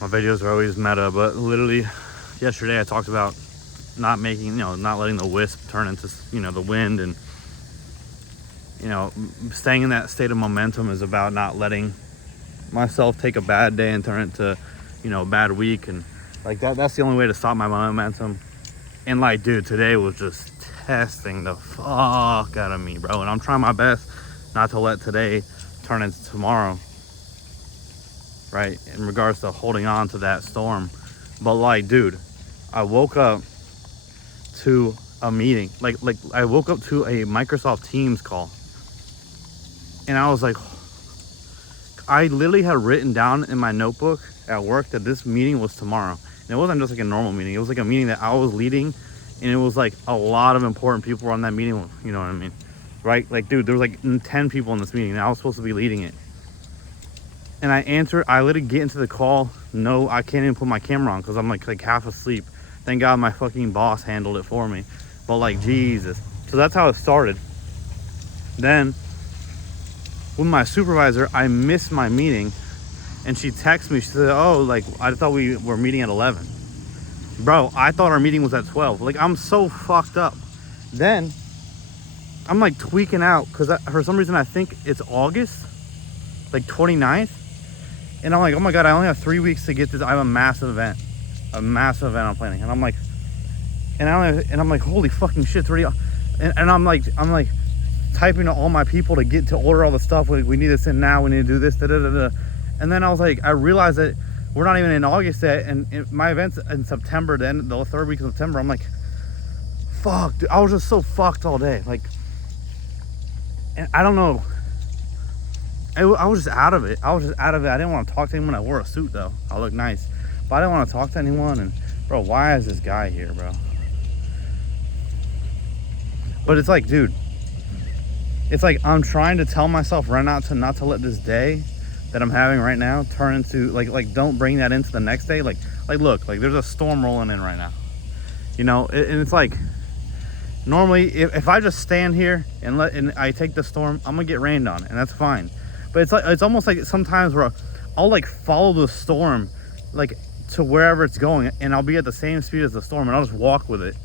My videos are always meta, but literally yesterday I talked about not making, not letting the wisp turn into, the wind, and, staying in that state of momentum is about not letting myself take a bad day and turn it to, a bad week. And like that's the only way to stop my momentum. And like, dude, today was just testing the fuck out of me, bro. And I'm trying my best not to let today turn into tomorrow, right? In regards to holding on to that storm. But like, dude, I woke up to a meeting. Like I woke up to a Microsoft Teams call. And I was like, I literally had written down in my notebook at work that this meeting was tomorrow. And it wasn't just like a normal meeting. It was like a meeting that I was leading. And it was like a lot of important people were on that meeting. You know what I mean? Right? Like, dude, there was like 10 people in this meeting. And I was supposed to be leading it. And I literally get into the call. No, I can't even put my camera on because I'm like half asleep. Thank God my fucking boss handled it for me. But like, Jesus. So that's how it started. Then with my supervisor, I missed my meeting, and she texted me. She said, oh, like, I thought we were meeting at 11. Bro, I thought our meeting was at 12. Like, I'm so fucked up. Then I'm like tweaking out because for some reason I think it's August, like 29th. And I'm like, oh my God, I only have 3 weeks to get this. I have a massive event I'm planning. And I'm like, I'm like, holy fucking shit, 3. And I'm like typing to all my people to get to order all the stuff. Like, we need this in now. We need to do this. Da, da, da, da. And then I was like, I realized that we're not even in August yet. And my event's in September, then the 3rd week of September. I'm like, fuck, dude. I was just so fucked all day. Like, and I don't know. I was just out of it. I didn't want to talk to anyone. I wore a suit though. I look nice. But I didn't want to talk to anyone. And bro, why is this guy here, bro? But it's like, dude, it's like I'm trying to tell myself right now not to let this day that I'm having right now turn into like don't bring that into the next day. Like look, like there's a storm rolling in right now, and it's like normally if I just stand here and I take the storm, I'm gonna get rained on, and that's fine. But it's almost like sometimes where I'll like follow the storm like to wherever it's going, and I'll be at the same speed as the storm, and I'll just walk with it.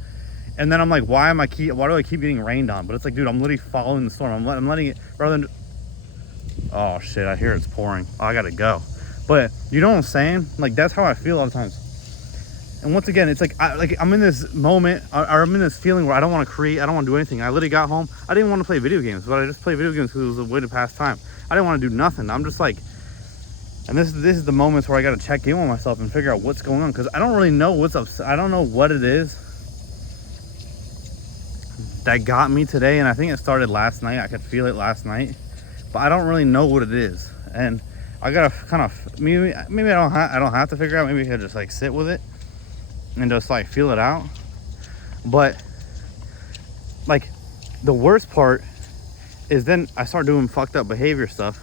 And then I'm like, why do I keep getting rained on? But it's like, dude, I'm literally following the storm. I'm letting it, rather than, oh shit, I hear it's pouring. Oh, I gotta go. But you know what I'm saying? Like, that's how I feel a lot of times. And once again, it's like, I'm in this moment, or I'm in this feeling where I don't want to create, I don't want to do anything. I literally got home. I didn't want to play video games, but I just play video games because it was a way to pass time. I didn't want to do nothing. I'm just like, and this is the moments where I got to check in with myself and figure out what's going on, because I don't really know what's up. I don't know what it is that got me today, and I think it started last night. I could feel it last night, but I don't really know what it is. And I gotta kind of maybe I don't have to figure out. Maybe I could just like sit with it and just like feel it out. But like the worst part is then I start doing fucked up behavior stuff,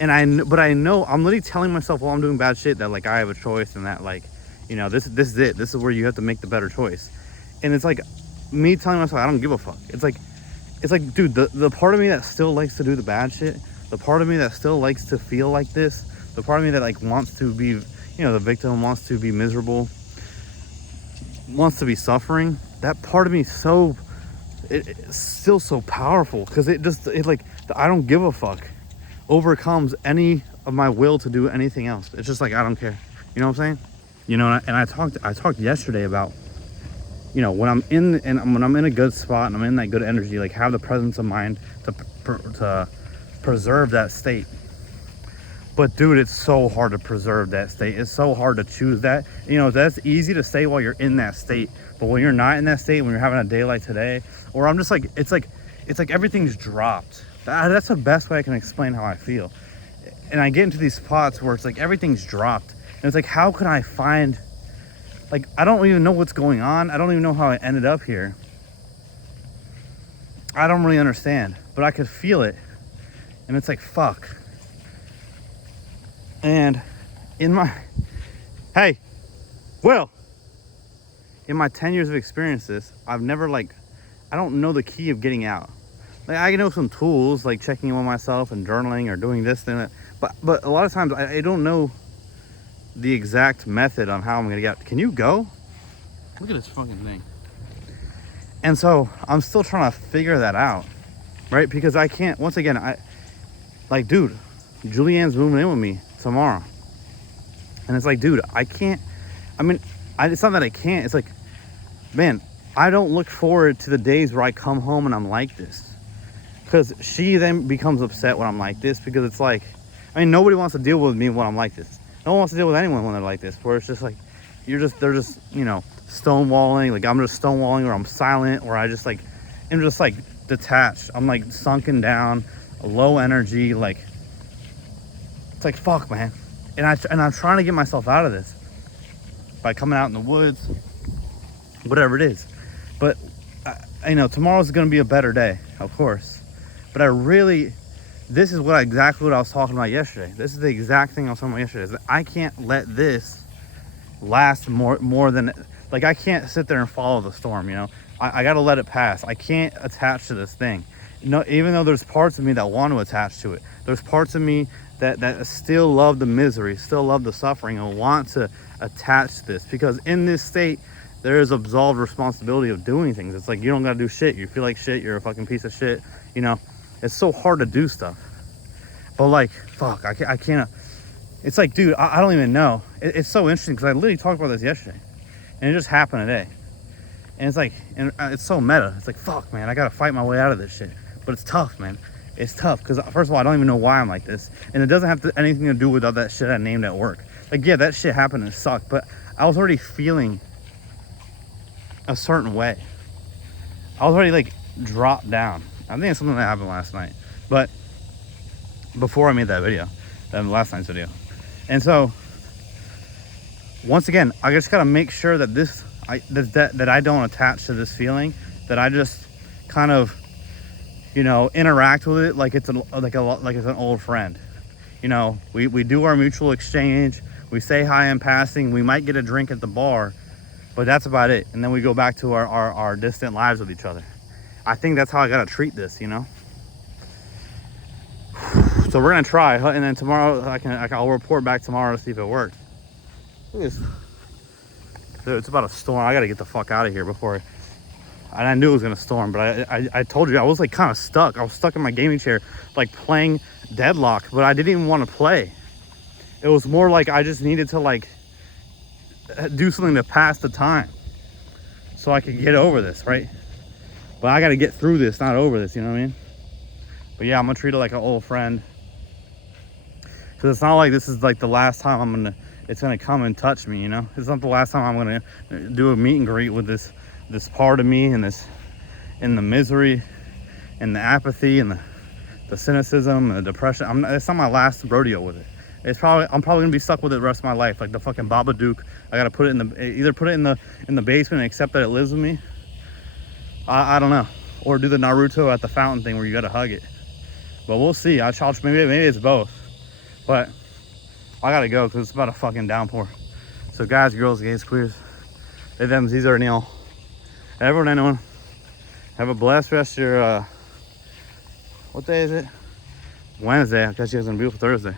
and I know I'm literally telling myself while I'm doing bad shit that like I have a choice, and that like this is it. This is where you have to make the better choice. And it's like me telling myself I don't give a fuck. It's like, dude, the part of me that still likes to do the bad shit, the part of me that still likes to feel like this, the part of me that like wants to be, the victim, wants to be miserable, wants to be suffering, that part of me it's still so powerful, because it like the I don't give a fuck overcomes any of my will to do anything else. It's just like, I don't care. You know what I'm saying? And I talked yesterday about, when I'm in a good spot and I'm in that good energy, like have the presence of mind to preserve that state. But dude, it's so hard to preserve that state. It's so hard to choose that. That's easy to say while you're in that state, but when you're not in that state, when you're having a day like today, or I'm just like, it's like everything's dropped. That's the best way I can explain how I feel. And I get into these spots where it's like everything's dropped, and it's like, how can I find? Like, I don't even know what's going on. I don't even know how I ended up here. I don't really understand, but I could feel it. And it's like, fuck. And in my 10 years of experiences, I've never I don't know the key of getting out. Like, I know some tools, like checking in with myself and journaling or doing this and that. But a lot of times I don't know the exact method on how I'm gonna get. Can you go? Look at this fucking thing. And so I'm still trying to figure that out, right? Because I can't. Once again, like, dude, Julianne's moving in with me tomorrow, and it's like, dude, I can't. I mean, it's not that I can't. It's like, man, I don't look forward to the days where I come home and I'm like this, because she then becomes upset when I'm like this, because it's like, I mean, nobody wants to deal with me when I'm like this. No one wants to deal with anyone when they're like this, where it's just like, they're just, you know, stonewalling. Like, I'm just stonewalling, or I'm silent, or I'm just like detached. I'm like sunken down, low energy. Like, it's like, fuck, man. And I'm trying to get myself out of this by coming out in the woods, whatever it is. But you know, tomorrow's gonna be a better day, of course. But this is exactly what I was talking about yesterday. This is the exact thing I was talking about yesterday. Is that I can't let this last more than, like, I can't sit there and follow the storm. You know, I got to let it pass. I can't attach to this thing. No, even though there's parts of me that want to attach to it. There's parts of me that still love the misery, still love the suffering, and want to attach to this, because in this state there is absolved responsibility of doing things. It's like, you don't gotta do shit. You feel like shit, you're a fucking piece of shit. You know, it's so hard to do stuff. But like, fuck, I can't. It's like, dude, I don't even know. It's so interesting, because I literally talked about this yesterday, and it just happened today. And it's like, and it's so meta. It's like, fuck, man, I gotta fight my way out of this shit. But it's tough, man. It's tough, because first of all, I don't even know why I'm like this, and it doesn't have anything to do with all that shit I named at work. Like, yeah, that shit happened and it sucked, but I was already feeling a certain way. I was already like dropped down. I think it's something that happened last night, but before I made that video, last night's video. And so once again, I just gotta make sure that that I don't attach to this feeling, that I just kind of, you know, interact with it like it's an old friend. You know, we do our mutual exchange, we say hi in passing, we might get a drink at the bar, but that's about it. And then we go back to our distant lives with each other. I think that's how I gotta treat this, you know. So we're gonna try, and then tomorrow I'll report back tomorrow to see if it works. Look at this. Dude, it's about a storm. I gotta get the fuck out of here before. And I knew it was gonna storm, but I told you I was like kind of stuck. I was stuck in my gaming chair, like playing Deadlock, but I didn't even want to play. It was more like I just needed to like do something to pass the time, so I could get over this, right? But I got to get through this, not over this. You know what I mean? But yeah, I'm gonna treat it like an old friend, because it's not like this is like the last time it's gonna come and touch me. You know, it's not the last time I'm gonna do a meet and greet with this part of me, and in the misery and the apathy and the cynicism and the depression. It's not my last rodeo with it. I'm probably gonna be stuck with it the rest of my life, like the fucking Babadook. I gotta put it either put it in the basement and accept that it lives with me. I don't know, or do the Naruto at the fountain thing where you gotta hug it. But we'll see. Maybe it's both. But I gotta go, because it's about a fucking downpour. So guys, girls, gays, queers, they, them, these are Neil. Everyone, anyone, have a blessed rest of your what day is it? Wednesday. I'll catch you guys on a beautiful Thursday.